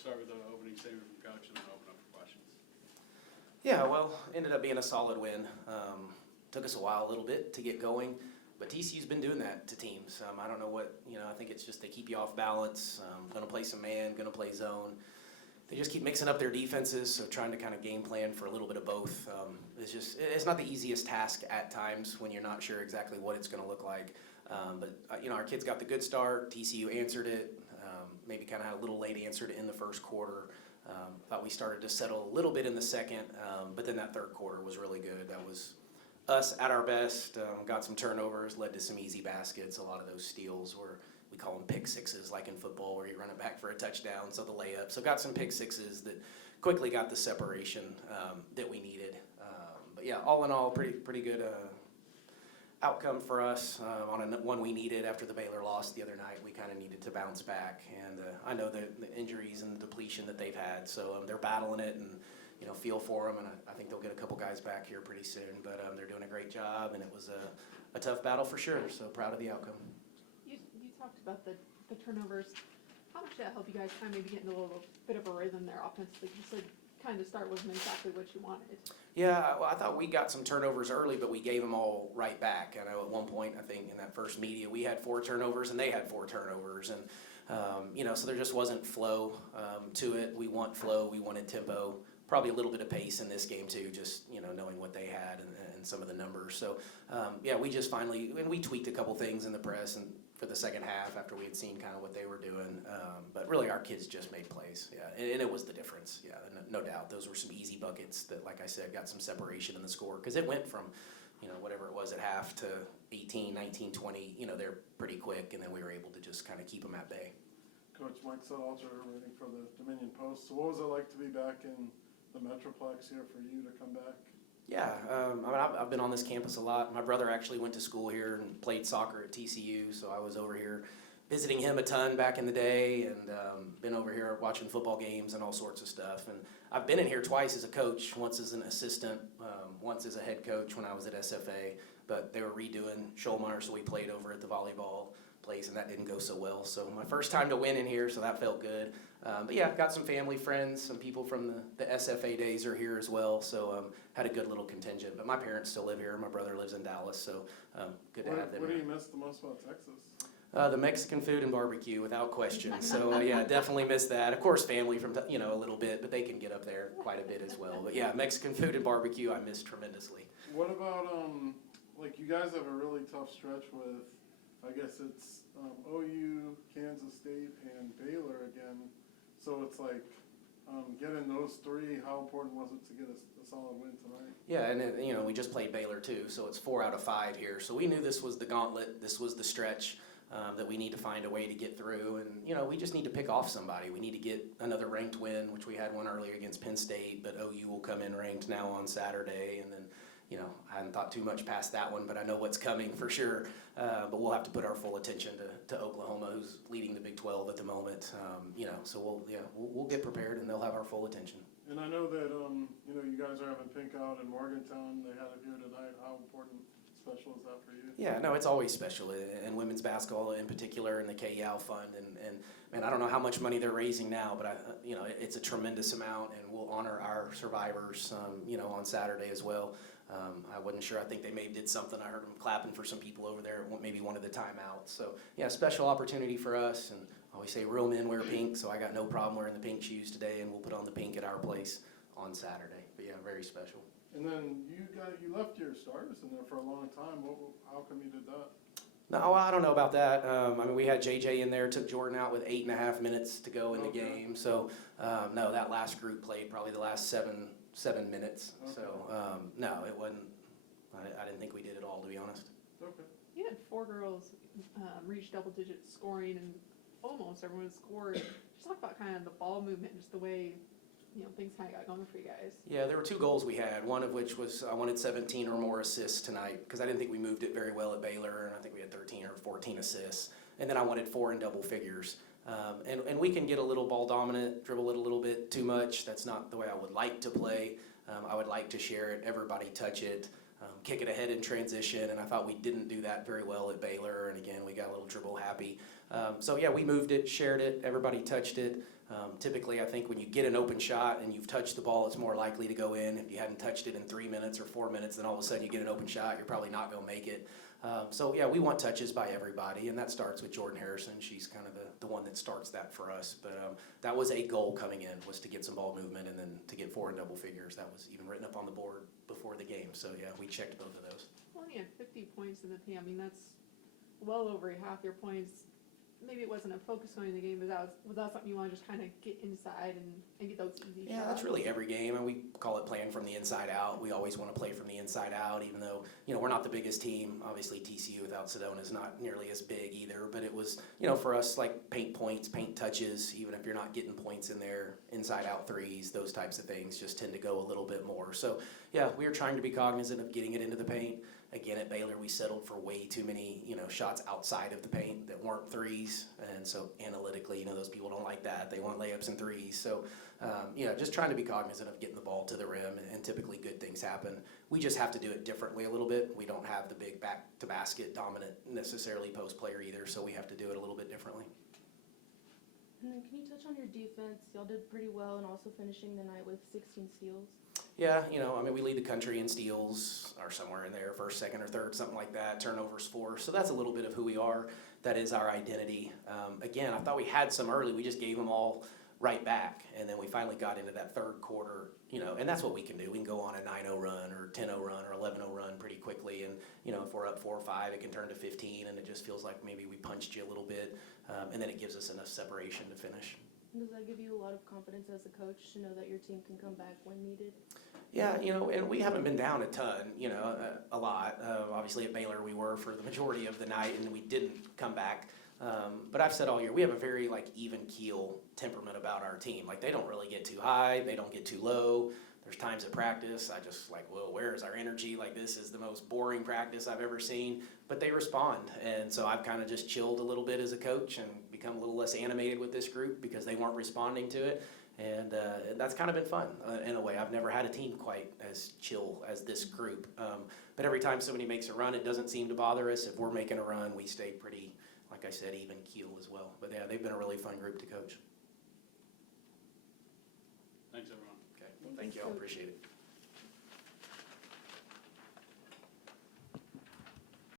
start with the opening statement from Coach and then open up for questions. Yeah, well, ended up being a solid win. Took us a while, a little bit, to get going, but TCU's been doing that to teams. I don't know what, I think it's just they keep you off balance. Going to play some man, going to play zone. They just keep mixing up their defenses, so trying to kind of game plan for a little bit of both it's not the easiest task at times when you're not sure exactly what it's going to look like. But our kids got the good start. TCU answered it. Maybe kind of had a little late answered it in the first quarter. Thought we started to settle a little bit in the second, but then that third quarter was really good. That was us at our best. Got some turnovers, led to some easy baskets. A lot of those steals were, we call them pick sixes, like in football, where you run it back for a touchdown, so the layup. So got some pick sixes that quickly got the separation that we needed. But yeah, all in all, pretty good outcome for us on one we needed after the Baylor loss the other night. We kind of needed to bounce back, and I know the injuries and the depletion that they've had, so they're battling it, and feel for them, and I think they'll get a couple guys back here pretty soon, but they're doing a great job, and it was a tough battle for sure, so proud of the outcome. You talked about the turnovers. How much did that help you guys kind of maybe get into a little bit of a rhythm there offensively? You said kind of start wasn't exactly what you wanted. Yeah, well, I thought we got some turnovers early, but we gave them all right back. I know at one point, I think in that first media, we had 4 turnovers and they had 4 turnovers, and so there just wasn't flow to it. We want flow, we wanted tempo, probably a little bit of pace in this game too, just knowing what they had and some of the numbers. So yeah, we just finally, and we tweaked a couple things in the press and for the second half after we had seen kind of what they were doing. But really our kids just made plays, yeah, and it was the difference, yeah, no doubt. Those were some easy buckets that, like I said, got some separation in the score, because it went from, whatever it was at half to 18, 19, 20, they're pretty quick, and then we were able to just kind of keep them at bay. Coach Mike Salter, waiting for the Dominion Post. So what was it like to be back in the Metroplex here for you to come back? Yeah, I've been on this campus a lot. My brother actually went to school here and played soccer at TCU, so I was over here visiting him a ton back in the day, and been over here watching football games and all sorts of stuff. And I've been in here twice as a coach, once as an assistant, once as a head coach when I was at SFA, but they were redoing Scholmeyer, so we played over at the volleyball place, and that didn't go so well. So my first time to win in here, so that felt good. But yeah, got some family friends, some people from the SFA days are here as well, so had a good little contingent. But my parents still live here. My brother lives in Dallas, so good to have them. What do you miss the most about Texas? The Mexican food and barbecue, without question. So yeah, definitely miss that. Of course, family from a little bit, but they can get up there quite a bit as well. But yeah, Mexican food and barbecue I miss tremendously. What about like you guys have a really tough stretch with, I guess it's OU, Kansas State, and Baylor again. So it's like getting those 3. How important was it to get a solid win tonight? Yeah, and we just played Baylor too, so it's 4 out of 5 here. So we knew this was the gauntlet, this was the stretch that we need to find a way to get through. And we just need to pick off somebody. We need to get another ranked win, which we had one earlier against Penn State, but OU will come in ranked now on Saturday, and then. I hadn't thought too much past that one, but I know what's coming for sure. But we'll have to put our full attention to Oklahoma, who's leading the Big 12 at the moment. So we'll get prepared, and they'll have our full attention. And I know that you guys are having pink out in Morgantown. They had it here tonight. How important, special is that for you? Yeah, no, it's always special, and women's basketball in particular, and the KYAL Fund, and man, I don't know how much money they're raising now, but it's a tremendous amount, and we'll honor our survivors, on Saturday as well. I wasn't sure. I think they maybe did something. I heard them clapping for some people over there, maybe one of the timeouts. So, yeah, special opportunity for us. And I always say real men wear pink, so I got no problem wearing the pink shoes today, and we'll put on the pink at our place on Saturday. But, yeah, very special. And then you left your starters in there for a long time. How come you did that? No, I don't know about that. We had JJ in there, took Jordan out with 8.5 minutes to go in the game. So, no, that last group played probably the last 7 minutes. Okay. So no, it wasn't. I didn't think we did it all, to be honest. Okay. You had 4 girls reach double-digit scoring, and almost everyone scored. Just talk about kind of the ball movement, just the way things kind of got going for you guys. Yeah, there were 2 goals we had. One of which was I wanted 17 or more assists tonight, because I didn't think we moved it very well at Baylor, and I think we had 13 or 14 assists. And then I wanted 4 in double figures. And we can get a little ball dominant, dribble it a little bit too much. That's not the way I would like to play. I would like to share it, everybody touch it, kick it ahead in transition, and I thought we didn't do that very well at Baylor, and again, we got a little dribble happy. So yeah, we moved it, shared it, everybody touched it. Typically, I think when you get an open shot and you've touched the ball, it's more likely to go in. If you hadn't touched it in 3 minutes or 4 minutes, then all of a sudden you get an open shot, you're probably not going to make it. So yeah, we want touches by everybody, and that starts with Jordan Harrison. She's kind of the one that starts that for us. But that was a goal coming in, was to get some ball movement and then to get 4 in double figures. That was even written up on the board before the game. So yeah, we checked both of those. Well, you had 50 points in the team. I mean, that's well over half your points. Maybe it wasn't a focus on in the game, but was that something you want to just kind of get inside and get those easy shots? Yeah, that's really every game, and we call it playing from the inside out. We always want to play from the inside out, even though, we're not the biggest team. Obviously, TCU without Sedona is not nearly as big either, but it was, for us, like paint points, paint touches, even if you're not getting points in there, inside out threes, those types of things just tend to go a little bit more. So, yeah, we are trying to be cognizant of getting it into the paint. Again, at Baylor, we settled for way too many, shots outside of the paint that weren't threes. And so analytically, those people don't like that. They want layups and threes. So, just trying to be cognizant of getting the ball to the rim, and typically good things happen. We just have to do it differently a little bit. We don't have the big back-to-basket dominant necessarily post player either, so we have to do it a little bit differently. And then can you touch on your defense? Y'all did pretty well, and also finishing the night with 16 steals. Yeah, we lead the country in steals, or somewhere in there, first, second, or third, something like that. Turnovers 4, so that's a little bit of who we are. That is our identity. Again, I thought we had some early. We just gave them all right back, and then we finally got into that third quarter, and that's what we can do. We can go on a 9-0 run, or 10-0 run, or 11-0 run pretty quickly, and, if we're up 4 or 5, it can turn to 15, and it just feels like maybe we punched you a little bit, and then it gives us enough separation to finish. Does that give you a lot of confidence as a coach to know that your team can come back when needed? Yeah, and we haven't been down a ton, a lot. Obviously at Baylor we were for the majority of the night, and we didn't come back. But I've said all year, we have a very even keel temperament about our team. They don't really get too high, they don't get too low. There's times at practice I just whoa, where is our energy? This is the most boring practice I've ever seen. But they respond, and so I've kind of just chilled a little bit as a coach and become a little less animated with this group because they weren't responding to it. And that's kind of been fun in a way. I've never had a team quite as chill as this group. But every time somebody makes a run, it doesn't seem to bother us. If we're making a run, we stay pretty, like I said, even keel as well. But yeah, they've been a really fun group to coach. Thanks, everyone. Okay, thank you all. Appreciate it.